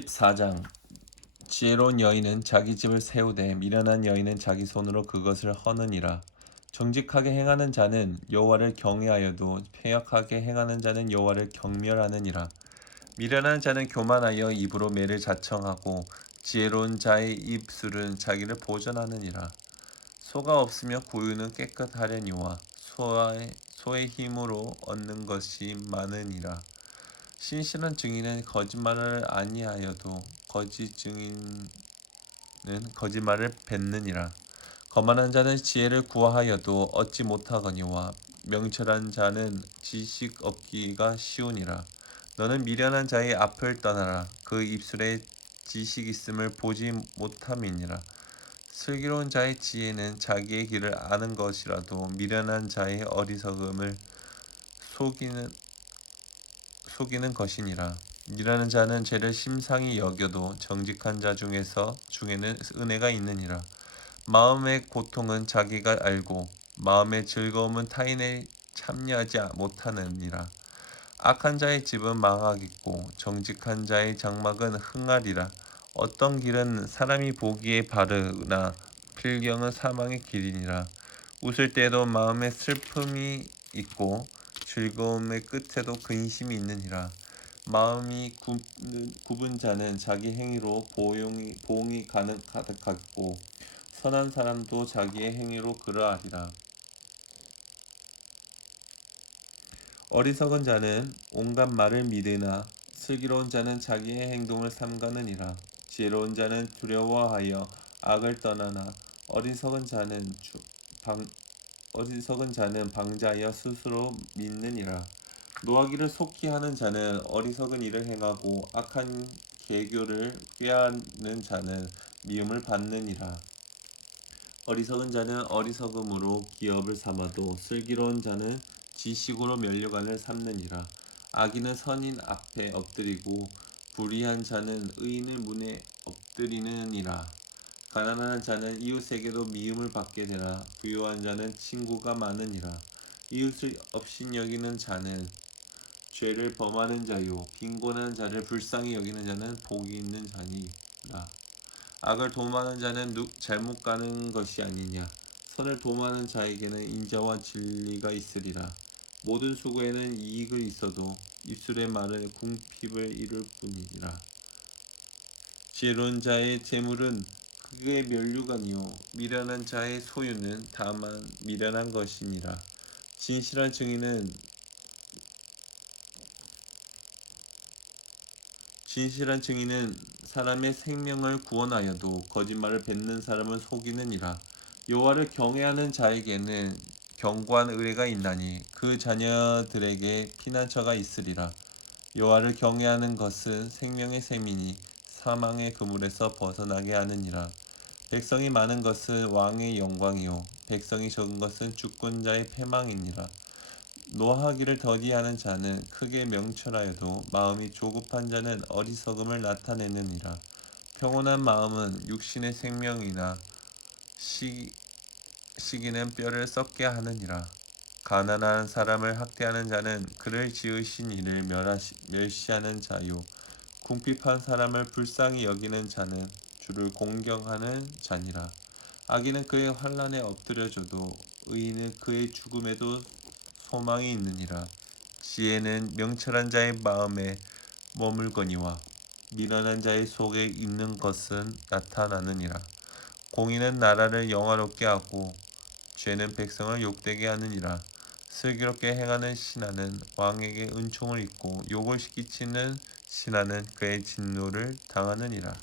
14장 지혜로운 여인은 자기 집을 세우되 미련한 여인은 자기 손으로 그것을 허느니라 정직하게 행하는 자는 여호와를 경외하여도 폐역하게 행하는 자는 여호와를 경멸하느니라 미련한 자는 교만하여 입으로 매를 자청하고 지혜로운 자의 입술은 자기를 보전하느니라 소가 없으며 고유는 깨끗하려니와 소의, 소의 힘으로 얻는 것이 많으니라 신실한 증인은 거짓말을 아니하여도 거짓 증인은 거짓말을 뱉느니라. 거만한 자는 지혜를 구하여도 얻지 못하거니와 명철한 자는 지식 얻기가 쉬우니라. 너는 미련한 자의 앞을 떠나라. 그 입술에 지식 있음을 보지 못함이니라. 슬기로운 자의 지혜는 자기의 길을 아는 것이라도 미련한 자의 어리석음을 속이는 속이는 것이니라. 일하는 자는 죄를 심상히 여겨도 정직한 자 중에서 중에는 은혜가 있느니라. 마음의 고통은 자기가 알고 마음의 즐거움은 타인에 참여하지 못하느니라. 악한 자의 집은 망하겠고 정직한 자의 장막은 흥하리라. 어떤 길은 사람이 보기에 바르나 필경은 사망의 길이니라. 웃을 때도 마음에 슬픔이 있고 즐거움의 끝에도 근심이 있느니라. 마음이 굽은 는굽 자는 자기 행위로 보용이, 보응이 가능, 가득하고 선한 사람도 자기의 행위로 그러하리라. 어리석은 자는 온갖 말을 믿으나 슬기로운 자는 자기의 행동을 삼가느니라. 지혜로운 자는 두려워하여 악을 떠나나 어리석은 자는 주, 방, 어리석은 자는 방자하여 스스로 믿느니라. 노하기를 속히 하는 자는 어리석은 일을 행하고 악한 계교를 꾀하는 자는 미움을 받느니라. 어리석은 자는 어리석음으로 기업을 삼아도 슬기로운 자는 지식으로 면류관을 삼느니라. 악인은 선인 앞에 엎드리고 불의한 자는 의인을 문에 엎드리느니라. 가난한 자는 이웃에게도 미움을 받게 되나 부유한 자는 친구가 많으니라 이웃을 업신여기는 자는 죄를 범하는 자요 빈곤한 자를 불쌍히 여기는 자는 복이 있는 자니라 악을 도모하는 자는 잘못 가는 것이 아니냐 선을 도모하는 자에게는 인자와 진리가 있으리라 모든 수고에는 이익을 있어도 입술의 말은 궁핍을 이룰 뿐이니라 지혜로운 자의 재물은 그의 면류관이요 미련한 자의 소유는 다만 미련한 것이니라 진실한 증인은 진실한 증인은 사람의 생명을 구원하여도 거짓말을 뱉는 사람을 속이느니라 여호와를 경외하는 자에게는 경고한 의뢰가 있나니 그 자녀들에게 피난처가 있으리라 여호와를 경외하는 것은 생명의 셈이니 사망의 그물에서 벗어나게 하느니라 백성이 많은 것은 왕의 영광이요 백성이 적은 것은 주권자의 패망이니라 노하기를 더디하는 자는 크게 명철하여도 마음이 조급한 자는 어리석음을 나타내느니라 평온한 마음은 육신의 생명이나 시, 시기는 뼈를 썩게 하느니라 가난한 사람을 학대하는 자는 그를 지으신 이를 멸시, 하 멸시하는 자요 궁핍한 사람을 불쌍히 여기는 자는 주를 공경하는 자니라. 악인은 그의 환란에 엎드려져도 의인은 그의 죽음에도 소망이 있느니라. 지혜는 명철한 자의 마음에 머물거니와 미련한 자의 속에 있는 것은 나타나느니라. 공인은 나라를 영화롭게 하고 죄는 백성을 욕되게 하느니라. 슬기롭게 행하는 신하는 왕에게 은총을 입고 욕을 시키치는 신하는 그의 진노를 당하느니라.